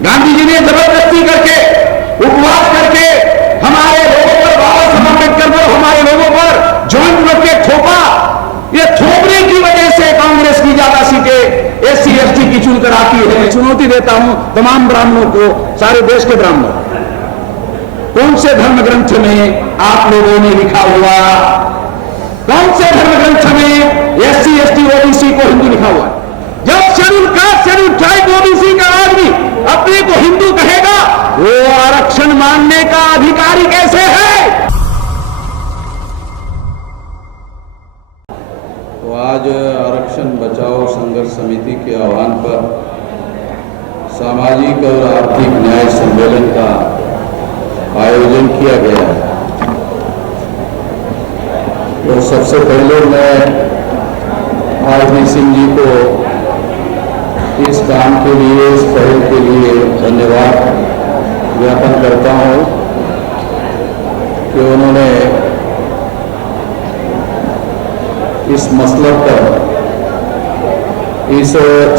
गांधी जी ने जबरदस्ती करके, उपवास करके हमारे लोगों पर, बाबा साहब अम्बेडकर पर, हमारे लोगों पर जॉइंट रख के थोपा। ये थोपने की वजह से कांग्रेस की ज्यादा सीटें एससी एसटी की चुनकर आती है। मैं चुनौती देता हूं तमाम ब्राह्मणों को, सारे देश के ब्राह्मणों, कौन से धर्म ग्रंथ में आप लोगों ने लिखा हुआ, कौन से धर्म ग्रंथ में एससी एसटी ओबीसी को हिंदू लिखा हुआ? जब schedule caste, schedule tribe, OBC का आदमी अपने को हिंदू कहेगा, वो आरक्षण मानने का अधिकारी कैसे है? तो आज आरक्षण बचाओ संघर्ष समिति के आह्वान पर सामाजिक और आर्थिक न्याय सम्मेलन का आयोजन किया गया है। तो सबसे पहले मैं आरपी सिंह जी को इस काम के लिए, इस पहल के लिए धन्यवाद ज्ञापन करता हूँ कि उन्होंने इस मसले पर, इस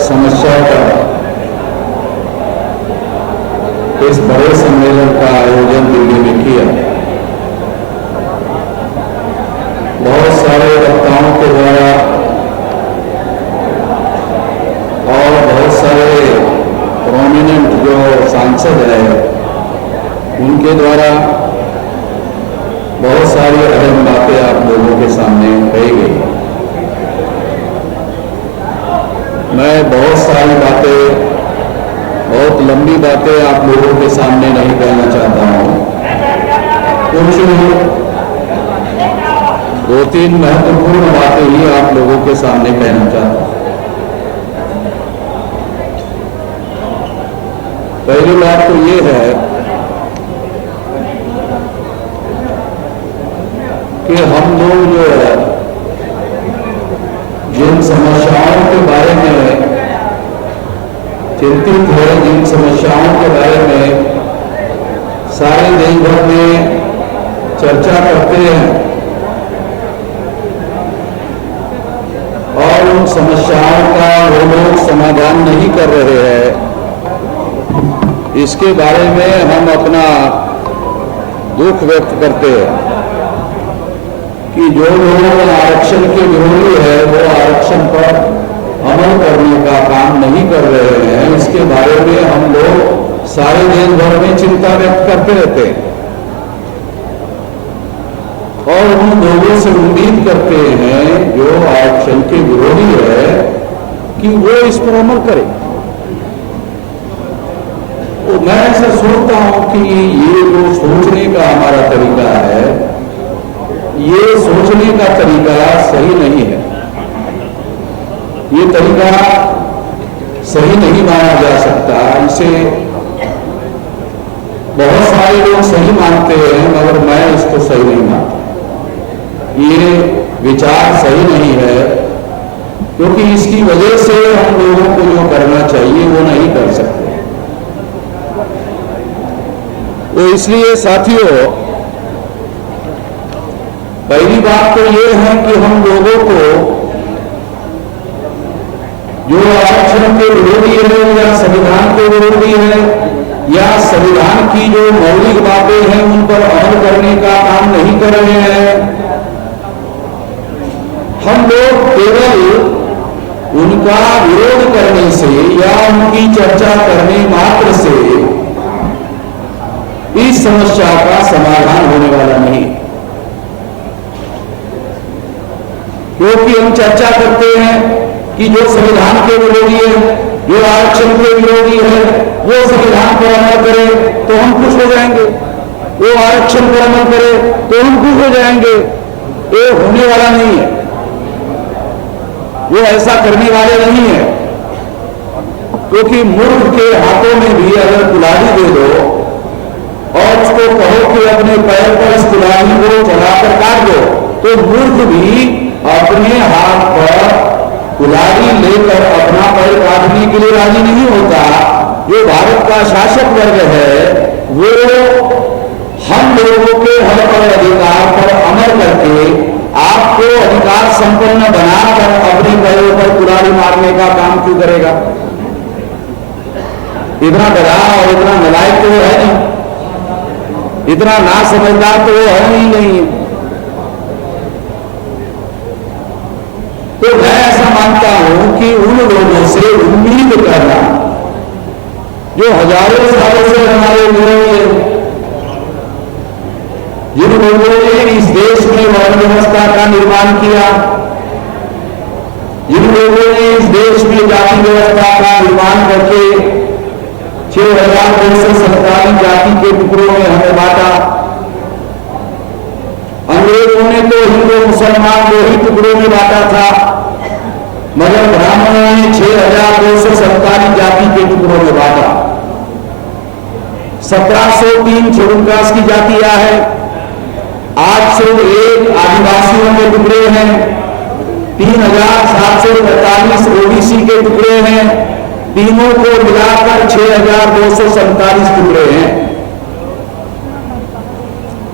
समस्या पर इस बड़े सम्मेलन का आयोजन दिल्ली में किया। बहुत सारे वक्ताओं के द्वारा और बहुत सारे प्रोमिनेंट जो सांसद हैं उनके द्वारा बहुत सारी अहम बातें आप लोगों के सामने कही गई। मैं बहुत सारी बातें, बहुत लंबी बातें आप लोगों के सामने नहीं कहना चाहता हूं। कुछ दो तीन महत्वपूर्ण बातें ही आप लोगों के सामने कहना चाहता हूं। पहली बात तो ये है कि हम लोग जो है, जिन समस्याओं के बारे में चिंतित है, जिन समस्याओं के बारे में सारे देश भर में चर्चा करते हैं और उन समस्याओं का वो लोग समाधान नहीं कर रहे हैं, इसके बारे में हम अपना दुख व्यक्त करते हैं कि जो लोग आरक्षण के विरोधी है वो आरक्षण पर अमल करने का काम नहीं कर रहे हैं। इसके बारे में हम लोग सारे देश भर में चिंता व्यक्त करते रहते हैं और उन लोगों से उम्मीद करते हैं जो आरक्षण के विरोधी है कि वो इस पर अमल करें। तो मैं ऐसा सोचता हूं कि ये जो सोचने का हमारा तरीका है, ये सोचने का तरीका सही नहीं है। ये तरीका सही नहीं माना जा सकता। इसे बहुत सारे लोग सही मानते हैं मगर मैं इसको सही नहीं मानता। ये विचार सही नहीं है क्योंकि इसकी वजह से हम लोगों को जो करना चाहिए वो नहीं कर सकते। तो इसलिए साथियों, पहली बात तो ये है कि हम लोगों को जो आरक्षण के विरोधी है या संविधान के विरोधी है या संविधान की जो मौलिक बातें हैं उन पर अमल करने का काम नहीं कर रहे हैं, हम लोग केवल उनका विरोध करने से या उनकी चर्चा करने मात्र से इस समस्या का समाधान होने वाला नहीं। क्योंकि हम चर्चा करते हैं कि जो संविधान के विरोधी है, जो आरक्षण के विरोधी है, वो संविधान पर अमल करे तो हम खुश हो जाएंगे, वो आरक्षण पर अमल करे तो हम खुश हो जाएंगे। ये होने वाला नहीं है, वो ऐसा करने वाले नहीं है। क्योंकि मूर्ख के हाथों में भी अगर कुल्हाड़ी दे दो और उसको कहो कि अपने पैर पर इस कुल्हाड़ी को चढ़ाकर काट दो, तो मूर्ख भी अपने हाथ पर कुल्हाड़ी लेकर अपना पैर काटने के लिए राजी नहीं होता। जो भारत का शासक वर्ग है वो हम लोगों के हक और अधिकार पर अमल करके आपको अधिकार संपन्न बनाकर अपने पैरों पर कुल्हाड़ी मारने का काम क्यों करेगा? इतना डरा और इतना नालायक तो वो है नहीं, इतना ना समझदार तो वो है ही नहीं है। तो मैं ऐसा मानता हूं कि उन लोगों से उम्मीद करना जो हजारों सालों से हमारे विरोधी है, जिन लोगों ने इस देश में वर्ण व्यवस्था का निर्माण किया, जिन लोगों ने इस देश में जाति व्यवस्था का निर्माण करके 6,247 जाति के टुकड़ों में हमें बांटा। अंग्रेजों ने तो हिंदू मुसलमान दो ही टुकड़ों में बांटा था, मगर ब्राह्मणों ने 6,247 जाति के टुकड़ों में बांटा। 1703 शेड्यूल कास्ट की जातियां है, 801 आदिवासियों के टुकड़े हैं, 3,745 ओबीसी के टुकड़े हैं, तीनों को मिलाकर 6,247 टुकड़े हैं।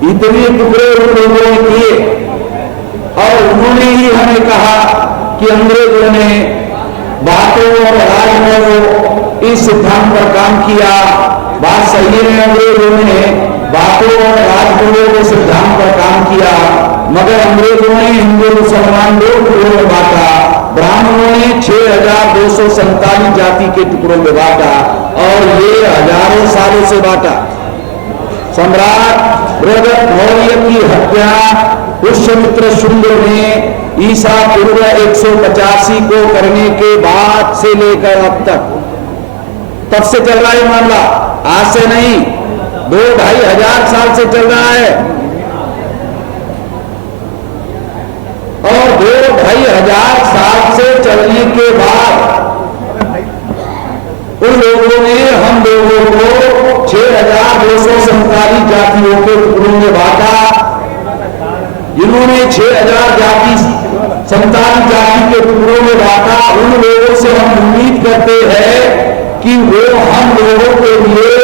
इतने टुकड़े उन लोगों ने किए और उन्होंने ही हमें कहा कि अंग्रेजों ने बातों और राज में इस सिद्धांत पर काम किया। बात सही है, अंग्रेजों ने बातों और राजगुरुओं के सिद्धांत पर काम किया, मगर अंग्रेजों ने हिंदू मुसलमान दो टुकड़ों में बांटा, ब्राह्मणों ने 6,247 जाति के टुकड़ों में बांटा और ये हजारों सालों से बांटा। सम्राट बृहद्रथ मौर्य की हत्या पुष्यमित्र शुंग ने ईसा पूर्व 185 को करने के बाद से लेकर अब तब से चल रहा है मामला, आज से नहीं, 2-2.5 हजार साल से चल रहा है। और 2-2.5 हजार साल से चलने के बाद उन लोगों ने हम लोगों को 6,247 जातियों के टुकड़ों में बांटा। जिन्होंने 6,047 जाति के टुकड़ों में बांटा, उन लोगों से हम उम्मीद करते हैं कि वो हम लोगों के लिए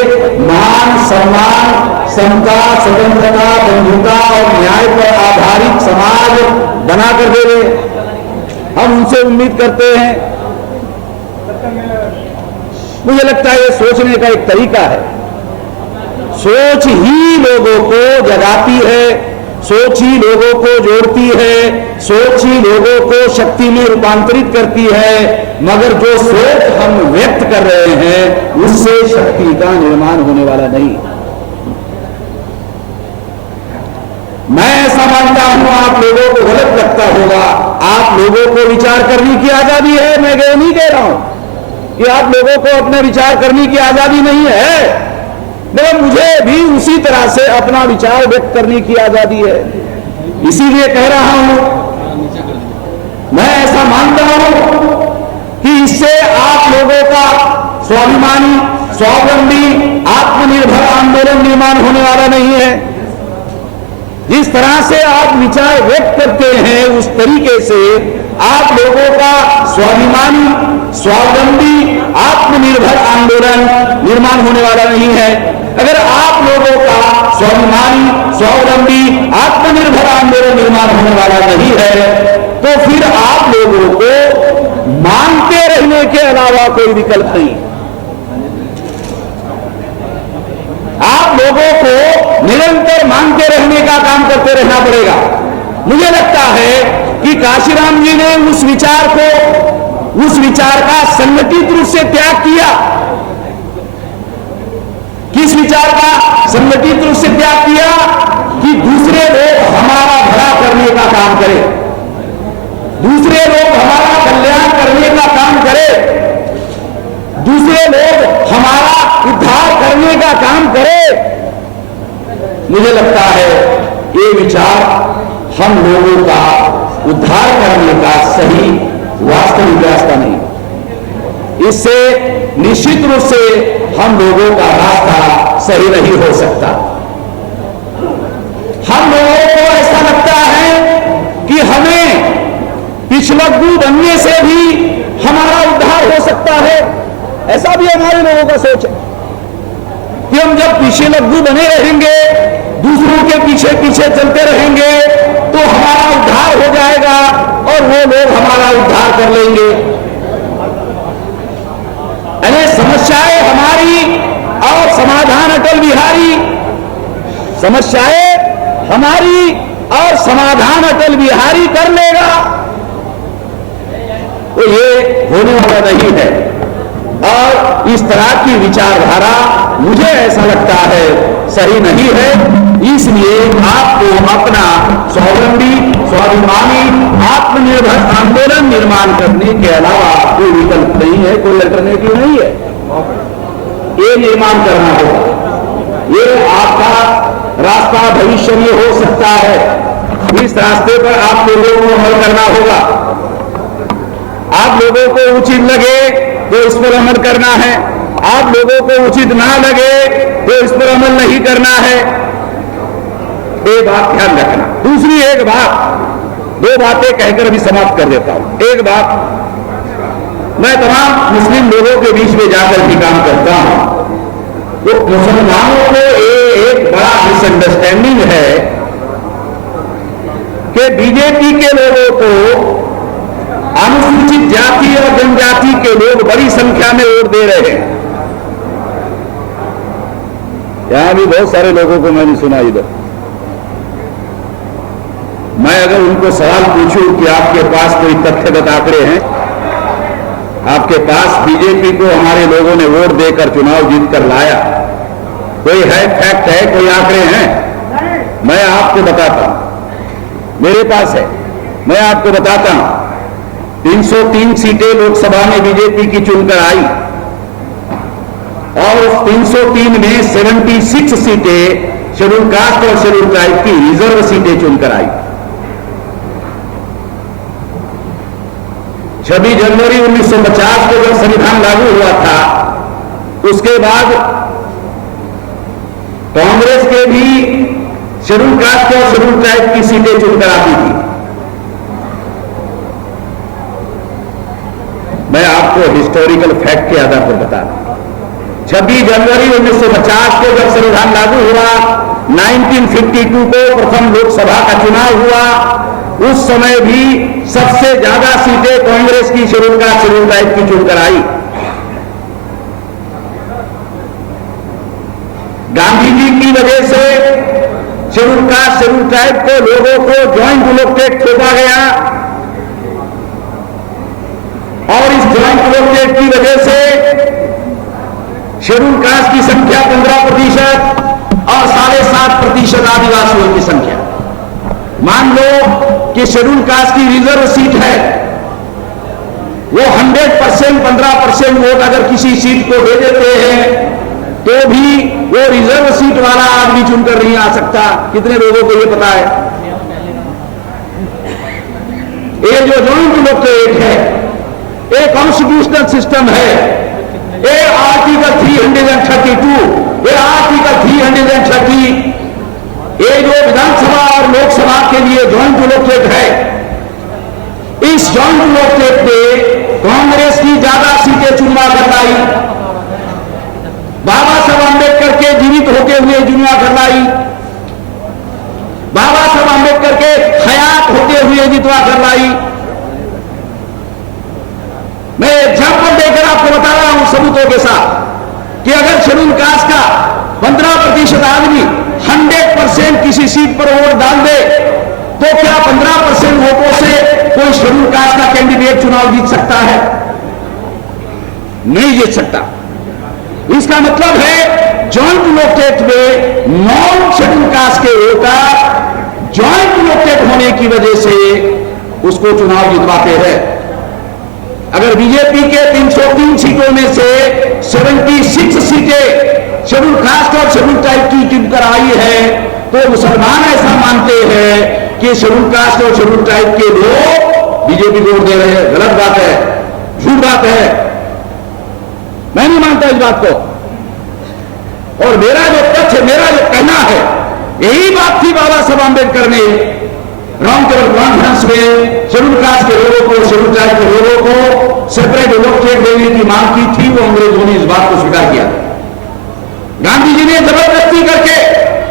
मान, सम्मान, समता, स्वतंत्रता, बंधुता और न्याय पर आधारित समाज बना कर दे। हम उनसे उम्मीद करते हैं। मुझे लगता है ये सोचने का एक तरीका है। सोच ही लोगों को जगाती है, सोच ही लोगों को जोड़ती है, सोच ही लोगों को शक्ति में रूपांतरित करती है, मगर जो सोच हम व्यक्त कर रहे हैं उससे शक्ति का निर्माण होने वाला नहीं। मैं ऐसा मानता हूं, आप लोगों को गलत लगता होगा, आप लोगों को विचार करने की आजादी है, मैं ये नहीं कह रहा हूं कि आप लोगों को अपने विचार करने की आजादी नहीं है, मगर मुझे भी उसी तरह से अपना विचार व्यक्त करने की आजादी है। इसीलिए कह रहा हूं, मैं ऐसा मानता हूं कि इससे आप लोगों का स्वाभिमानी, स्वावलंबी, आत्मनिर्भर आंदोलन निर्माण होने वाला नहीं है। जिस तरह से आप विचार व्यक्त करते हैं उस तरीके से आप लोगों का स्वाभिमानी, स्वावलंबी, आत्मनिर्भर आंदोलन निर्माण होने वाला नहीं है। अगर आप लोगों का स्वाभिमानी, स्वावलंबी, आत्मनिर्भर आंदोलन निर्माण होने वाला नहीं है तो फिर आप लोगों को मांगते रहने के अलावा कोई विकल्प नहीं। आप लोगों को निरंतर मांगते रहने का काम करते रहना पड़ेगा। मुझे लगता है कि काशीराम जी ने उस विचार का संगठित रूप से त्याग किया। किस विचार का संगठित रूप से त्याग किया? कि दूसरे लोग हमारा भला करने का काम करें, दूसरे लोग हमारा कल्याण करने का काम करें, दूसरे लोग हमारा उद्धार करने का काम करें। मुझे लगता है ये विचार हम लोगों का उद्धार करने का सही वास्तविक रास्ता नहीं। इससे निश्चित रूप से हम लोगों का रास्ता सही नहीं हो सकता। हम लोगों को ऐसा लगता है कि हमें पिछलग्गू बनने से भी हमारा उद्धार हो सकता है। ऐसा भी हमारे लोगों का सोच है कि हम जब पीछे लग्गू बने रहेंगे, दूसरों के पीछे पीछे चलते रहेंगे तो हमारा उद्धार हो जाएगा और वो लोग हमारा उद्धार कर लेंगे। अरे समस्याएं हमारी और समाधान अटल बिहारी, समस्याएं हमारी और समाधान अटल बिहारी कर लेगा, तो ये होने वाला नहीं है। और इस तरह की विचारधारा मुझे ऐसा लगता है सही नहीं है। इसलिए आपको अपना स्वावलंबी, स्वाभिमानी, आत्मनिर्भर आंदोलन निर्माण करने के अलावा कोई विकल्प नहीं है, कोई अल्टरनेटिव नहीं है। ये निर्माण करना होगा, ये आपका रास्ता भविष्य में हो सकता है। इस रास्ते पर आप लोगों को अमल करना होगा। आप लोगों को उचित लगे तो इस पर अमल करना है, आप लोगों को उचित ना लगे तो इस पर अमल नहीं करना है। ये बात ध्यान रखना। दूसरी एक बात, दो बातें कहकर अभी समाप्त कर देता हूं। एक बात, मैं तमाम मुस्लिम लोगों के बीच में जाकर भी काम करता हूं, तो मुसलमानों को एक बड़ा मिसअंडरस्टैंडिंग है कि बीजेपी के लोगों को अनुसूचित जाति और जनजाति के लोग बड़ी संख्या में वोट दे रहे हैं। यहां भी बहुत सारे लोगों को मैंने सुना इधर। मैं अगर उनको सवाल पूछूं कि आपके पास कोई तथ्यगत आंकड़े हैं, आपके पास बीजेपी को हमारे लोगों ने वोट देकर चुनाव जीतकर लाया, कोई है, फैक्ट है, कोई आंकड़े हैं, मैं आपको बताता हूं। मेरे पास है, मैं आपको बताता हूं। 303 सीटें लोकसभा में बीजेपी की चुनकर आई और उस 303 में 76 सीटें शेड्यूल कास्ट और शेड्यूल ट्राइब की रिजर्व सीटें चुनकर आई। 26 जनवरी 1950 को जब संविधान लागू हुआ था, उसके बाद कांग्रेस के भी शेड्यूल कास्ट और शेड्यूल ट्राइब की सीटें चुनकर आती थी। मैं आपको हिस्टोरिकल फैक्ट के आधार पर बता दूं। 26 जनवरी 1950 को जब संविधान लागू हुआ, 1952 को प्रथम लोकसभा का चुनाव हुआ, उस समय भी सबसे ज्यादा सीटें कांग्रेस की शेड्यूल कास्ट शेड्यूल ट्राइब की चुनकर आई। गांधी जी की वजह से शेड्यूल कास्ट शेड्यूल ट्राइब को लोगों को ज्वाइंट इलेक्टेड थोपा गया और इस ज्वाइंट इलेक्टेड की वजह से शेड्यूल कास्ट की संख्या 15% और 7.5% आदिवासियों की संख्या। मान लो कि शेड्यूल कास्ट की रिजर्व सीट है, वो 100% 15% वोट अगर किसी सीट को दे देते हैं तो भी वो रिजर्व सीट वाला आदमी चुनकर नहीं आ सकता। कितने लोगों को ये पता है? ये जो ज्वाइंट इलेक्टेड है, एक कॉन्स्टिट्यूशनल सिस्टम है, ये आर्टिकल 332, ये आर्टिकल 330, ये जो विधानसभा और लोकसभा के लिए ज्वाइंट इलेक्टेड है, इस ज्वाइंट इलेक्टेड में कांग्रेस की ज्यादा सीटें चुनवा कर लाई, बाबा साहब अम्बेडकर के जीवित होते हुए चुनवा कर लाई, बाबा साहब अम्बेडकर के हयात होते हुए जितवा कर लाई। मैं एग्जाम्पल देकर आपको बता रहा हूं सबूतों के साथ कि अगर शेड्यूल कास्ट का 15% आदमी 100% किसी सीट पर वोट डाल दे तो क्या 15% वोटों से कोई शेड्यूल कास्ट का कैंडिडेट चुनाव जीत सकता है? नहीं जीत सकता। इसका मतलब है ज्वाइंट इलेक्टेड में नॉन शेड्यूल कास्ट के वोटर ज्वाइंट इलेक्टेड होने की वजह से उसको चुनाव जितवाते हैं। अगर बीजेपी के 303 सीटों में से 76 सीटें शेड्यूल कास्ट और शेड्यूल ट्राइब की चुनकर आई है तो मुसलमान ऐसा मानते हैं कि शेड्यूल कास्ट और शेड्यूल ट्राइब के लोग बीजेपी को वोट दे रहे हैं। गलत बात है, झूठ बात है, मैं नहीं मानता इस बात को। और मेरा जो तथ्य, मेरा जो कहना है, यही बात थी बाबा साहब अम्बेडकर ने राउंड टेबल कॉन्फ्रेंस में शेड्यूल कास्ट के लोगों को, शेड्यूल ट्राइब के लोगों को सेपरेट इलेक्टेड देने की मांग की थी। वो अंग्रेजों ने इस बात को स्वीकार किया। गांधी जी ने जबरदस्ती करके,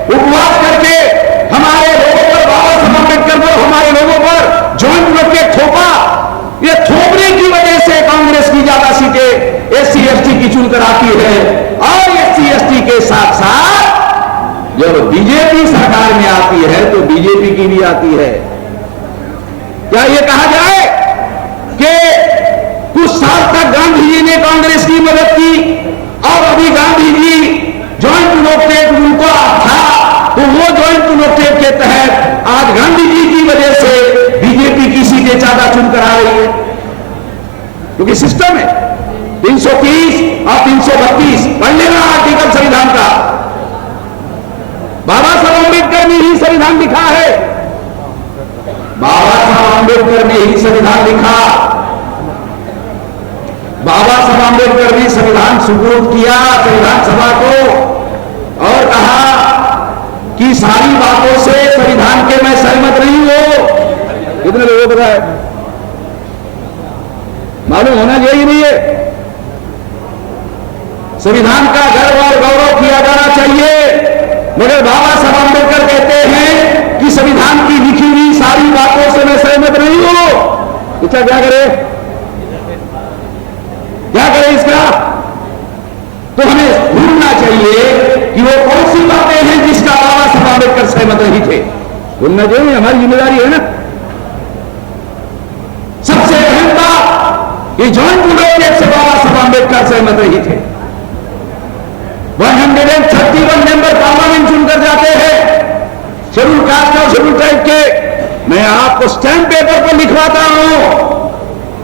उपवास करके हमारे लोगों पर, बाबा साहब अम्बेडकर पर, हमारे लोगों पर ज्वाइंट इलेक्टेड थोपा। ये थोपने की वजह से कांग्रेस की ज्यादा सीटें SC ST की चुनकर आती है और SC/ST के साथ साथ जब बीजेपी सरकार में आती है तो बीजेपी की भी आती है। क्या यह कहा जाए कि कुछ साल तक गांधी जी ने कांग्रेस की मदद की और अभी गांधी जी ज्वाइंट नोटेड उनको था तो वो ज्वाइंट नोटेड के तहत आज गांधी जी की वजह से बीजेपी की सीटें ज्यादा चुनकर आ रही है, क्योंकि सिस्टम है 330 और 332 पढ़ लेना आर्टिकल संविधान का। बाबा साहब अम्बेडकर ने ही संविधान लिखा है, बाबा साहब अम्बेडकर ने ही संविधान लिखा। बाबा साहब अम्बेडकर ने संविधान सुपुर्द किया संविधान सभा को और कहा कि सारी बातों से संविधान के मैं सहमत नहीं हूं। कितने लोगों को पता है? मालूम होना चाहिए नहीं है। संविधान का गर्व और गौरव किया जाना चाहिए, मगर बाबा साहब अम्बेडकर कहते हैं कि संविधान की लिखी हुई सारी बातों से मैं सहमत नहीं हूं। इसका क्या करे, क्या करे इसका? तो हमें ढूंढना चाहिए कि वो कौन सी बातें हैं जिसका बाबा साहब अम्बेडकर सहमत नहीं थे। ढूंढना चाहिए, हमारी जिम्मेदारी है ना। सबसे अहम बात कि ज्वाइंट नोटेड से बाबा साहब अम्बेडकर सहमत नहीं थे। 131 मेंबर पार्लियामेंट चुनकर जाते हैं शेड्यूल कास्ट और शेड्यूल ट्राइब के। मैं आपको स्टैंप पेपर पर लिखवाता हूं,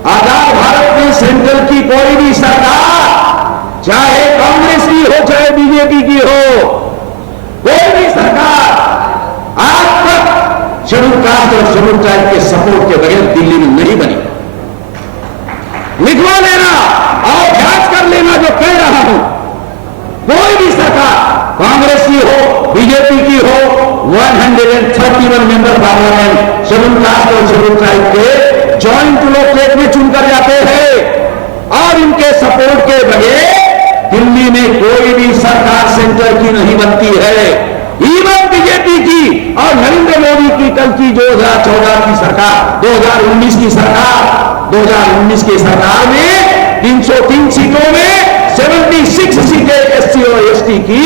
आजाद भारत में सेंट्रल की कोई भी सरकार, चाहे कांग्रेस की हो चाहे बीजेपी की हो, कोई भी सरकार आज तक शेड्यूल कास्ट और शेड्यूल ट्राइब के सपोर्ट के बगैर दिल्ली में नहीं बनी। लिखवा लेना और जांच कर लेना जो कह रहा हूं। कोई भी सरकार, कांग्रेस की हो बीजेपी की हो, 131 मेंबर पार्लियामेंट शेड्यूल कास्ट और शेड्यूल ट्राइब के ज्वाइंट नोटेड में चुनकर जाते हैं और इनके सपोर्ट के बगैर दिल्ली में कोई भी सरकार सेंटर की नहीं बनती है। इवन बीजेपी की और नरेंद्र मोदी की कल की 2014 की सरकार, 2019 की सरकार, 2019 की सरकार में 303 सीटों में 76 सीटें SC और ST की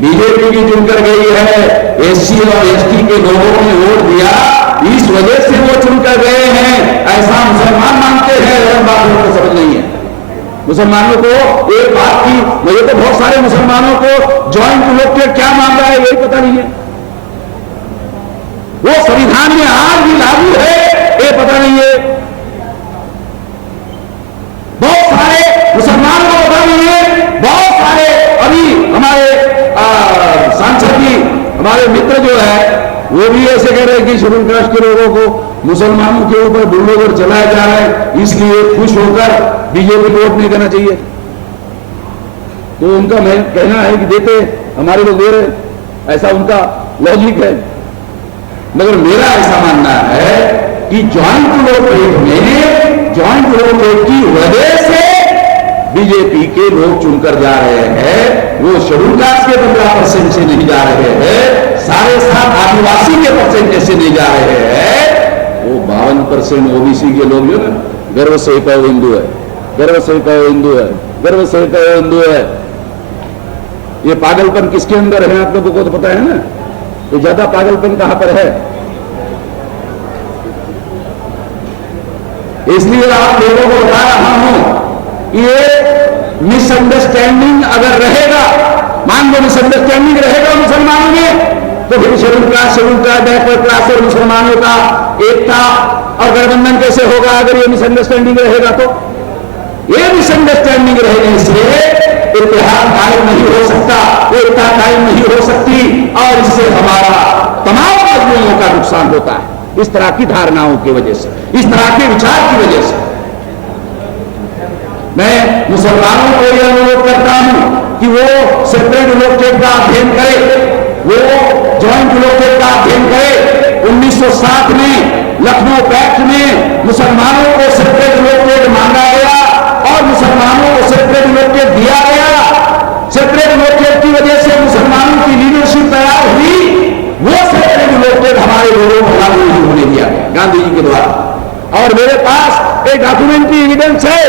बीजेपी की चुनकर गई है। SC और ST के लोगों ने वोट दिया, इस वजह से वो चुनकर गए हैं, ऐसा मुसलमान मानते हैं। और बात को समझ नहीं है मुसलमानों को। एक बात की, मुझे तो बहुत सारे मुसलमानों को ज्वाइंट नोटेड क्या मान रहा है यही पता नहीं है। वो संविधान में आज भी लागू है ये पता नहीं है। बहुत सारे मुसलमानों को पता नहीं है। बहुत सारे अभी हमारे सांसद भी, हमारे मित्र जो है वो भी ऐसे कह रहे हैं कि शेड्यूल कास्ट के लोगों को मुसलमानों के ऊपर बुलडोजर चलाया जा रहा है, इसलिए खुश होकर बीजेपी को वोट नहीं करना चाहिए। तो उनका मैं कहना है कि देते, हमारे लोग दे रहे, ऐसा उनका लॉजिक है। मगर मेरा ऐसा मानना है कि ज्वाइंट नोटेड में, ज्वाइंट नोटेड की वजह से बीजेपी के लोग चुनकर जा रहे हैं। वो शेड्यूल कास्ट के 15% से नहीं जा रहे हैं, 7.5 आदिवासी के परसेंटेज से नहीं जा रहे हैं। वो 52% OBC के लोग जो ना गर्व से कहो हिंदू है, गर्व से कहो हिंदू है, गर्व से कहो हिंदू है। ये पागलपन किसके अंदर है आप लोगों को तो पता है ना। तो ज्यादा पागलपन कहां पर है? इसलिए आप लोगों को बता रहा हूं कि ये मिसअंडरस्टैंडिंग अगर रहेगा, मान लो मिसअंडरस्टैंडिंग रहेगा मुसलमानों में, तो फिर schedule caste, schedule tribe, backward class और मुसलमानों का एकता और गठबंधन कैसे होगा अगर ये मिसअंडरस्टैंडिंग रहेगा? तो ये मिसअंडरस्टैंडिंग रहने से इत्तेहाद कायम नहीं हो सकता, एकता कायम नहीं हो सकती और इससे हमारा तमाम मजलूमों का नुकसान होता है। इस तरह की धारणाओं की वजह से, इस तरह के विचार की वजह से मैं मुसलमानों को यह अनुरोध करता हूं कि वो सेपरेट नोटेड का अध्ययन करे, वो ज्वाइंट नोटेड का अध्ययन करे। 1907 में लखनऊ पैक्ट में मुसलमानों को सेपरेट नोटेड मांगा गया और मुसलमानों को सेपरेट नोटेड दिया गया। सेपरेट नोटेड की वजह से मुसलमानों की लीडरशिप तैयार हुई। वो सेपरेट नोटेड हमारे लोगों को लागू नहीं होने दिया गया गांधी जी के द्वारा। और मेरे पास एक डॉक्यूमेंट्री एविडेंस है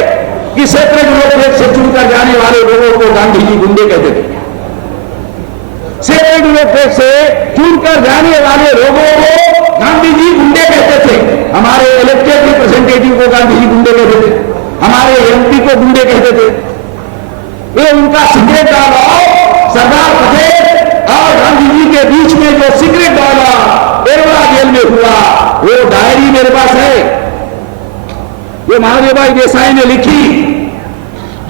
कि सेक्रेट लोकपेट से चुनकर जाने वाले लोगों को गांधी जी गुंडे कहते थे। सेक्रेट लोकपेट से चुनकर जाने वाले लोगों को गांधी जी गुंडे कहते थे। हमारे इलेक्टेड रिप्रेजेंटेटिव को गांधी जी गुंडे कहते थे, हमारे एमपी को गुंडे कहते थे। ये उनका सीक्रेट डायलॉग सरदार पटेल और गांधी जी के बीच में जो सीक्रेट डायलॉग एरोला जेल में हुआ, वो डायरी मेरे पास है, ये महादेव भाई देसाई ने लिखी।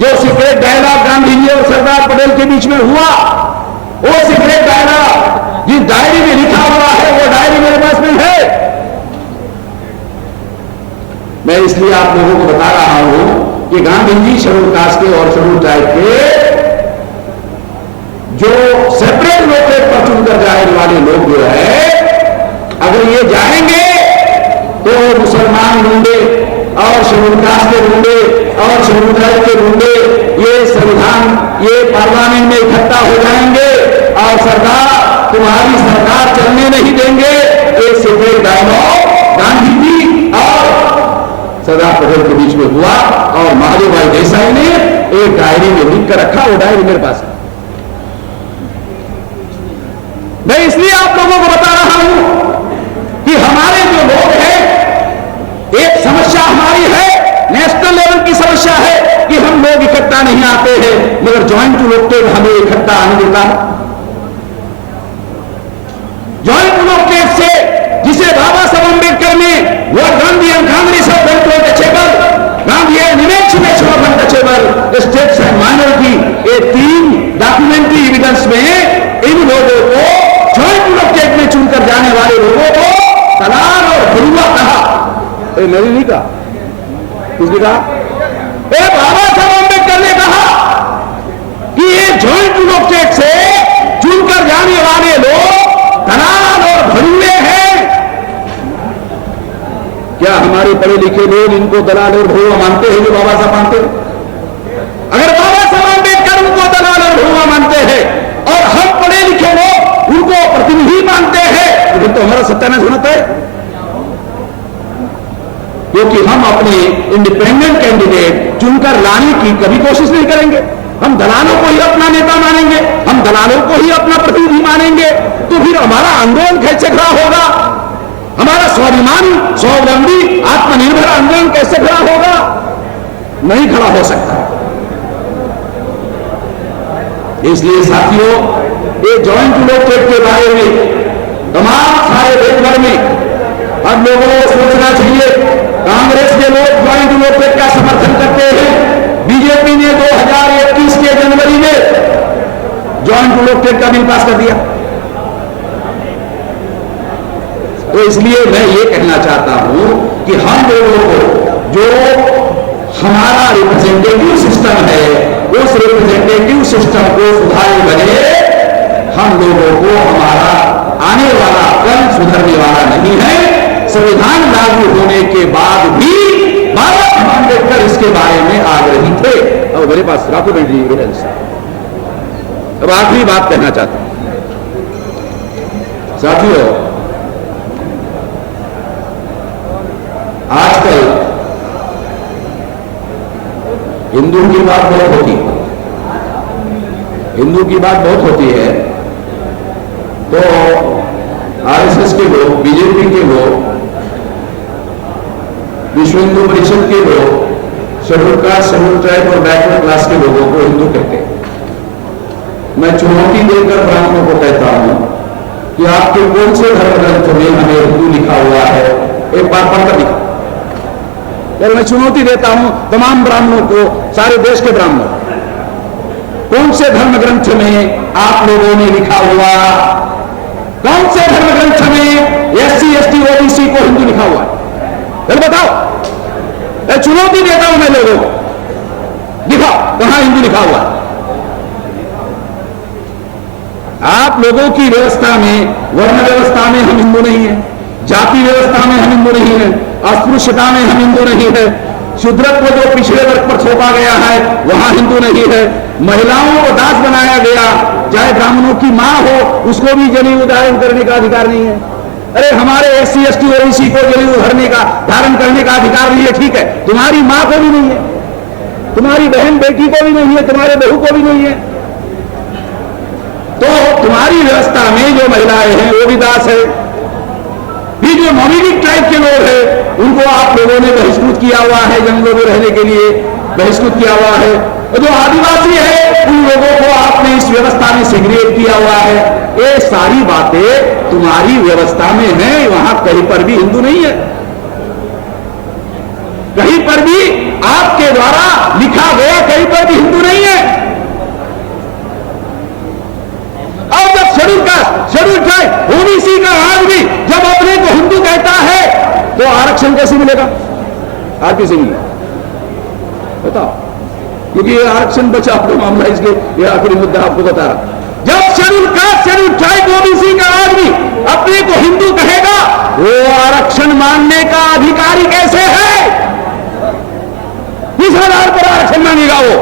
जो सीक्रेट डायलॉग गांधी जी और सरदार पटेल के बीच में हुआ, वो सीक्रेट डायलॉग जिस डायरी में लिखा हुआ है, वो डायरी मेरे पास में है। मैं इसलिए आप लोगों को बता रहा हूं कि गांधी जी शेड्यूल कास्ट के और शेड्यूल ट्राइब के जो सेपरेट लोकपेट पर चुनकर जाने वाले लोग जो है, अगर ये जाएंगे तो मुसलमान गुंडे और शेड्यूल कास्ट के गुंडे और शेड्यूल ट्राइब के गुंडे ये संविधान, ये पार्लियामेंट में इकट्ठा हो जाएंगे और सरकार, तुम्हारी सरकार चलने नहीं देंगे। ये सीक्रेट डायलॉग गांधी जी और सरदार पटेल के बीच में हुआ और महादेव भाई देसाई ने एक डायरी में लिख कर रखा। वो डायरी मेरे पास है। मैं इसलिए आप लोगों को बता रहा हूं कि हमारे जो लोग हैं, एक समस्या हमारी है, नेशनल लेवल की समस्या है कि हम लोग इकट्ठा नहीं आते हैं, मगर ज्वाइंट लोकटेट हमें इकट्ठा आने देता है। ज्वाइंट लोकटेट से, जिसे बाबा साहब अम्बेडकर ने वो Gandhi and Congress of untouchable, Gandhi and emancipation of untouchable states and minority, ये 3 डॉक्यूमेंट्री एविडेंस में इन लोगों को, ज्वाइंट लोकटेट में चुनकर जाने वाले लोगों को दलाल और भरुआ कहा। मेरी नहीं कहा, किसने कहा? बाबा साहब अम्बेडकर ने कहा कि ये ज्वाइंट लोकटेट से चुनकर जाने वाले लोग दलाल और भरुए हैं। क्या हमारे पढ़े लिखे लोग इनको दलाल और भरुआ मानते हैं जो बाबा साहब मानते हैं? अगर बाबा साहब अम्बेडकर उनको दलाल और भरुआ मानते हैं और हम पढ़े लिखे लोग उनको प्रतिनिधि मानते हैं, तो हमारा सत्यानाश होना है। क्योंकि हम अपने इंडिपेंडेंट कैंडिडेट चुनकर लाने की कभी कोशिश नहीं करेंगे। हम दलालों को ही अपना नेता मानेंगे, हम दलालों को ही अपना प्रतिनिधि मानेंगे, तो फिर हमारा आंदोलन कैसे खड़ा होगा? हमारा स्वाभिमानी, स्वावलंबी, आत्मनिर्भर आंदोलन कैसे खड़ा होगा? नहीं खड़ा हो सकता। इसलिए साथियों, ये ज्वाइंट लोकटेट के बारे में तमाम सारे देश भर में हम लोगों को सोचना चाहिए। कांग्रेस के लोग ज्वाइंट लोकटेट का समर्थन करते हैं। बीजेपी ने 2021 के जनवरी में ज्वाइंट लोकटेट का बिल पास कर दिया। तो इसलिए मैं ये कहना चाहता हूं कि हम लोगों को जो हमारा रिप्रेजेंटेटिव सिस्टम है, उस रिप्रेजेंटेटिव सिस्टम को सुधारे बगैर हम लोगों को हमारा आने वाला कल सुधरने वाला नहीं है। संविधान लागू होने के बाद भी बाबा साहब अम्बेडकर इसके बारे में आग्रही थे। अब मेरे पास डॉक्यूमेंट्री एविडेंस। अब आखिरी बात कहना चाहता हूं साथियों, आजकल हिंदू की बात बहुत होती है, हिंदू की बात बहुत होती है, तो आरएसएस के लोग, बीजेपी के लोग, विश्व हिंदू परिषद के लोग शेड्यूल कास्ट, शेड्यूल ट्राइब और बैकवर्ड क्लास के लोगों को हिंदू कहते हैं। मैं चुनौती देकर ब्राह्मणों को कहता हूं कि आपके कौन से धर्म ग्रंथ में हमें हिंदू लिखा हुआ है, एक बार पढ़कर दिखा। और मैं चुनौती देता हूं तमाम ब्राह्मणों को, सारे देश के ब्राह्मणों, कौन से धर्म ग्रंथ में आप लोगों ने लिखा हुआ, कौन से धर्म ग्रंथ में एससी, एसटी, ओबीसी को हिंदू लिखा हुआ है? चलो बताओ। मैं चुनौती देता हूं मैं लोगों को, दिखाओ कहां हिंदू लिखा हुआ है। आप लोगों की व्यवस्था में, वर्ण व्यवस्था में हम हिंदू नहीं है, जाति व्यवस्था में हम हिंदू नहीं है, अस्पृश्यता में हम हिंदू नहीं है, शूद्रत्व जो पिछड़े वर्ग पर थोपा गया है वहां हिंदू नहीं है, महिलाओं को दास बनाया गया, चाहे ब्राह्मणों की मां हो उसको भी जनेऊ धारण करने का अधिकार नहीं है। अरे हमारे एससी, एसटी, ओबीसी को जनेऊ धारण का अधिकार नहीं है, ठीक है, तुम्हारी मां को भी नहीं है, तुम्हारी बहन बेटी को भी नहीं है, तुम्हारे बहू को भी नहीं है। तो तुम्हारी व्यवस्था में जो महिलाएं हैं वो भी दास है। ये जो नॉमिनिक टाइप के लोग हैं उनको आप लोगों ने बहिष्कृत किया हुआ है, जंगलों में रहने के लिए बहिष्कृत किया हुआ है। और जो आदिवासी है उन लोगों को आपने इस व्यवस्था में सेग्रीगेट किया हुआ है। ये सारी बातें तुम्हारी व्यवस्था में है, वहां कहीं पर भी हिंदू नहीं है, कहीं पर भी आपके द्वारा लिखा गया कहीं पर भी हिंदू नहीं है। और जब schedule caste, schedule tribe, OBC का आदमी जब अपने को हिंदू कहता है तो आरक्षण कैसे मिलेगा? आरपी सिंह बताओ, क्योंकि ये आरक्षण बचाव का मामला, इसके ये आखिरी मुद्दा आपको बता रहा। जब schedule caste, schedule tribe, OBC का आदमी अपने को हिंदू कहेगा, वो आरक्षण मानने का अधिकारी कैसे है? किस आधार पर आरक्षण मांगेगा वो?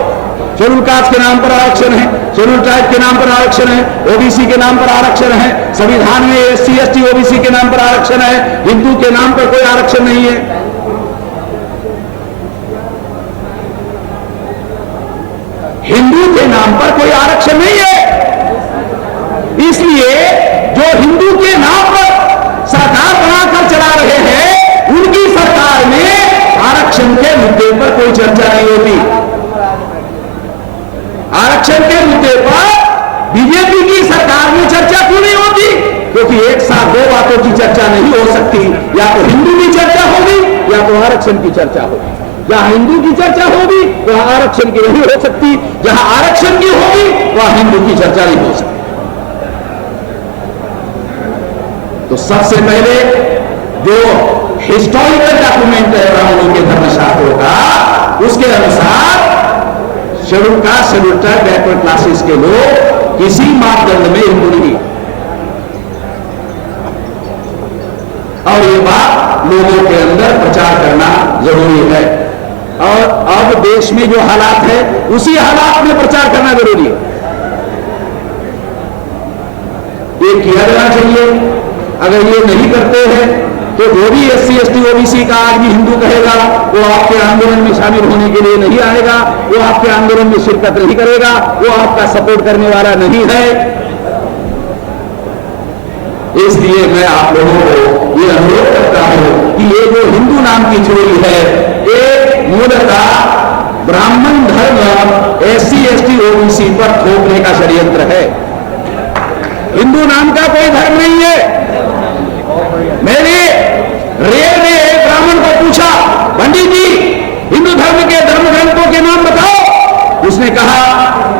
शेड्यूल कास्ट के नाम पर आरक्षण है, शेड्यूल ट्राइब के नाम पर आरक्षण है, ओबीसी के नाम पर आरक्षण है, संविधान में एससी एसटी ओबीसी के नाम पर आरक्षण है, हिंदू के नाम पर कोई आरक्षण नहीं है। हिंदू के नाम पर कोई आरक्षण नहीं है। इसलिए जो हिंदू के नाम पर सरकार बनाकर चला रहे हैं उनकी सरकार में आरक्षण के मुद्दे पर कोई चर्चा नहीं होती। आरक्षण के मुद्दे पर बीजेपी की सरकार में चर्चा क्यों नहीं होती? क्योंकि एक साथ दो बातों की चर्चा नहीं हो सकती, या तो हिंदू की चर्चा होगी या तो आरक्षण की चर्चा होगी। जहां हिंदू की चर्चा होगी वहां आरक्षण की नहीं हो सकती, जहां आरक्षण की होगी वहां हिंदू की चर्चा नहीं हो सकती। तो सबसे पहले जो हिस्टोरिकल डॉक्यूमेंट है ब्राह्मणों के धर्मशास्त्रों का, उसके अनुसार schedule caste, schedule tribe, backward classes के लोग किसी मापदंड में हिंदू नहीं। और ये बात लोगों के अंदर प्रचार करना जरूरी है। और अब देश में जो हालात है उसी हालात में प्रचार करना जरूरी है। ये किया जाना चाहिए। अगर ये नहीं करते हैं तो जो भी एससी एसटी ओबीसी का आदमी हिंदू कहेगा वो आपके आंदोलन में शामिल होने के लिए नहीं आएगा, वो आपके आंदोलन में शिरकत नहीं करेगा, वो आपका सपोर्ट करने वाला नहीं है। इसलिए मैं आप लोगों को ये अनुरोध करता हूं कि ये जो हिंदू नाम की चोरी है ये मूलतः ब्राह्मण धर्म एससी एसटी ओबीसी पर थोपने का षड्यंत्र है। हिंदू नाम का कोई धर्म नहीं है। मैंने रेल में एक ब्राह्मण को पूछा, पंडित जी हिंदू धर्म के धर्म ग्रंथों के नाम बताओ। उसने कहा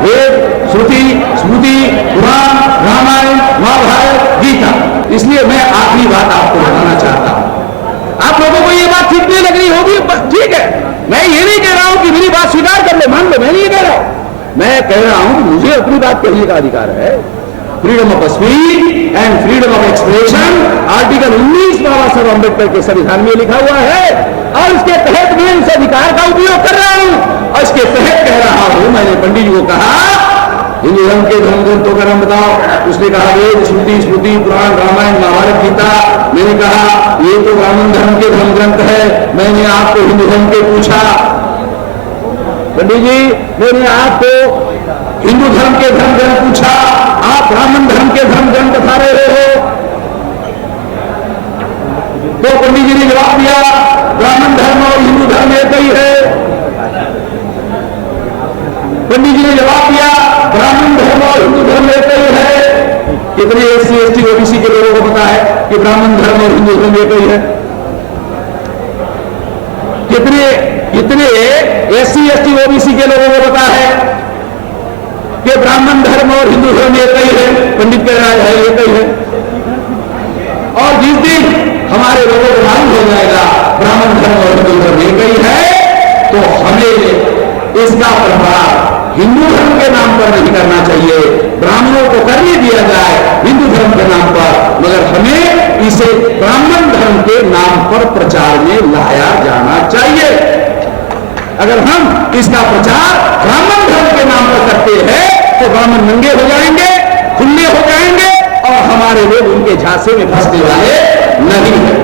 वेद, श्रुति, स्मृति, पुराण, रामायण, महाभारत, गीता। इसलिए मैं आखिरी बात आपको बताना चाहता हूं। आप लोगों को ये बात ठीक नहीं लग रही होगी, ठीक है, मैं ये नहीं कह रहा हूं कि मेरी बात स्वीकार कर लो, मान लो, मैं नहीं कह रहा हूं। मैं कह रहा हूं कि मुझे अपनी बात कहने का अधिकार है। Freedom of speech and freedom of expression, article 19 बाबा साहब अम्बेडकर के संविधान में लिखा हुआ है और इसके तहत मैं इस अधिकार का उपयोग कर रहा हूं। और इसके तहत कह रहा हूं, मैंने पंडित जी को कहा हिंदू धर्म के धर्म ग्रंथों का नाम बताओ। उसने कहा वेद, श्रुति, स्मृति, पुराण, रामायण, महाभारत, गीता। मैंने कहा ये तो ब्राह्मण धर्म के धर्म ग्रंथ है, मैंने आपको हिंदू धर्म के पूछा। पंडित जी मैंने आपको हिंदू धर्म के धर्म ग्रंथ पूछा, आप ब्राह्मण धर्म के धर्म ग्रंथ बता रहे हो। तो पंडित जी ने जवाब दिया ब्राह्मण धर्म और हिंदू धर्म एक ही है। पंडित जी ने जवाब दिया ब्राह्मण धर्म और हिंदू धर्म एक ही है। कितने एससी एसटी ओबीसी के लोगों को पता है कि ब्राह्मण धर्म और हिंदू धर्म एक ही है? कितने एससी एसटी ओबीसी के लोगों को पता है कि ब्राह्मण धर्म और हिंदू धर्म एक ही है? पंडित कह रहा है एक ही है। और जिस दिन हमारे लोगों को मालूम हो जाएगा ब्राह्मण धर्म और हिंदू धर्म एक ही है, तो हमें इसका प्रभाव हिंदू धर्म के नाम पर नहीं करना चाहिए। ब्राह्मणों को करने दिया जाए हिंदू धर्म के नाम पर, मगर हमें इसे ब्राह्मण धर्म के नाम पर प्रचार में लाया जाना चाहिए। अगर हम इसका प्रचार ब्राह्मण धर्म के नाम पर करते हैं तो ब्राह्मण नंगे हो जाएंगे, खुले हो जाएंगे और हमारे लोग उनके झांसे में फंसने वाले नहीं है।